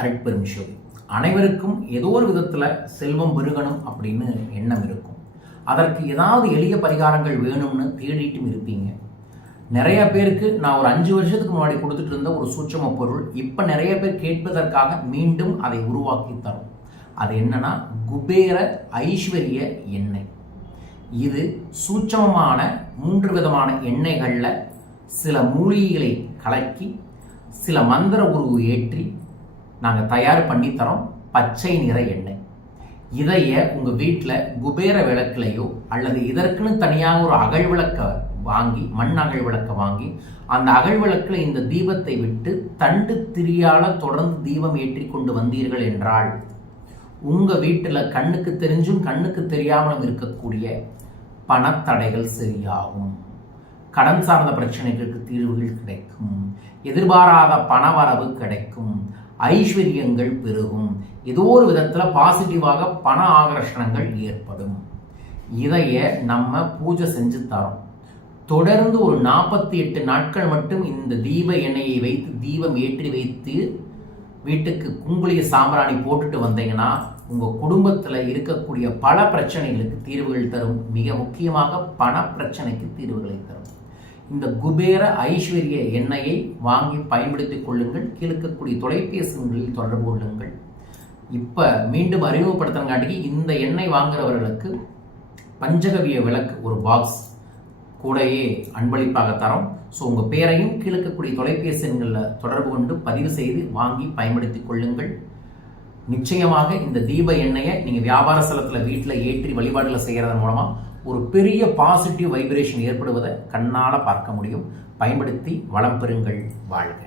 அருட்பெரும் சிவம் அனைவருக்கும் ஏதோ ஒரு விதத்தில் செல்வம் பெருகணும் அப்படின்னு எண்ணம் இருக்கும். அதற்கு ஏதாவது எளிய பரிகாரங்கள் வேணும்னு தேடிட்டும் இருப்பீங்க. நிறைய பேருக்கு நான் ஒரு அஞ்சு வருஷத்துக்கு முன்னாடி கொடுத்துட்டு இருந்த ஒரு சூட்சம பொருள் இப்போ நிறைய பேர் கேட்பதற்காக மீண்டும் அதை உருவாக்கி தரும். அது என்னன்னா குபேர ஐஸ்வர்ய எண்ணெய். இது சூட்சமமான மூன்று விதமான எண்ணெய்களில் சில மூலிகைகளை கலக்கி சில மந்திர உருவு ஏற்றி நாங்கள் தயார் பண்ணி தரோம் பச்சை நிற எண்ணெய். இதைய உங்கள் வீட்டில் குபேர விளக்குலையோ அல்லது இதற்குன்னு தனியாக ஒரு அகழ் விளக்க வாங்கி மண் அகழ் விளக்க வாங்கி அந்த அகழ் விளக்கில் இந்த தீபத்தை விட்டு தண்டு திரியால தொடர்ந்து தீபம் ஏற்றி கொண்டு வந்தீர்கள் என்றால் உங்கள் வீட்டில் கண்ணுக்கு தெரிஞ்சும் கண்ணுக்கு தெரியாமலும் இருக்கக்கூடிய பணத்தடைகள் சரியாகும். கடன் சார்ந்த பிரச்சனைகளுக்கு தீர்வுகள் கிடைக்கும். எதிர்பாராத பணவரவு கிடைக்கும். ஐஸ்வர்யங்கள் பெருகும். ஏதோ ஒரு விதத்தில் பாசிட்டிவாக பண ஆகர்ஷணங்கள் ஏற்படும். இதைய நம்ம பூஜை செஞ்சு தரோம். தொடர்ந்து ஒரு நாற்பத்தி எட்டு நாட்கள் மட்டும் இந்த தீப எண்ணெயை வைத்து தீபம் ஏற்றி வைத்து வீட்டுக்கு குங்குளிய சாம்பிராணி போட்டுட்டு வந்தீங்கன்னா உங்கள் குடும்பத்தில் இருக்கக்கூடிய பல பிரச்சனைகளுக்கு தீர்வுகள் தரும். மிக முக்கியமாக பண பிரச்சனைக்கு தீர்வுகளை தரும். இந்த குபேர ஐஸ்வர்ய எண்ணெயை வாங்கி பயன்படுத்திக் கொள்ளுங்கள். கீழக்கக்கூடிய தொலைபேசிகளில் தொடர்பு கொள்ளுங்கள். இப்போ மீண்டும் அறிமுகப்படுத்துறங்காட்டிக்கு இந்த எண்ணெய் வாங்குறவர்களுக்கு பஞ்சகவிய விளக்கு ஒரு பாக்ஸ் கூடையே அன்பளிப்பாக தரோம். ஸோ உங்கள் பேரையும் கீழக்கக்கூடிய தொலைபேசி எண்களில் தொடர்பு கொண்டு பதிவு செய்து வாங்கி பயன்படுத்திக் கொள்ளுங்கள். நிச்சயமாக இந்த தீப எண்ணெயை நீங்கள் வியாபார ஸ்தலத்தில் வீட்டில் ஏற்றி வழிபாடுகளை செய்கிறதன் மூலமாக ஒரு பெரிய பாசிட்டிவ் வைப்ரேஷன் ஏற்படுவதை கண்ணால் பார்க்க முடியும். பயன்படுத்தி வளம் பெறுங்கள் வாழ்க.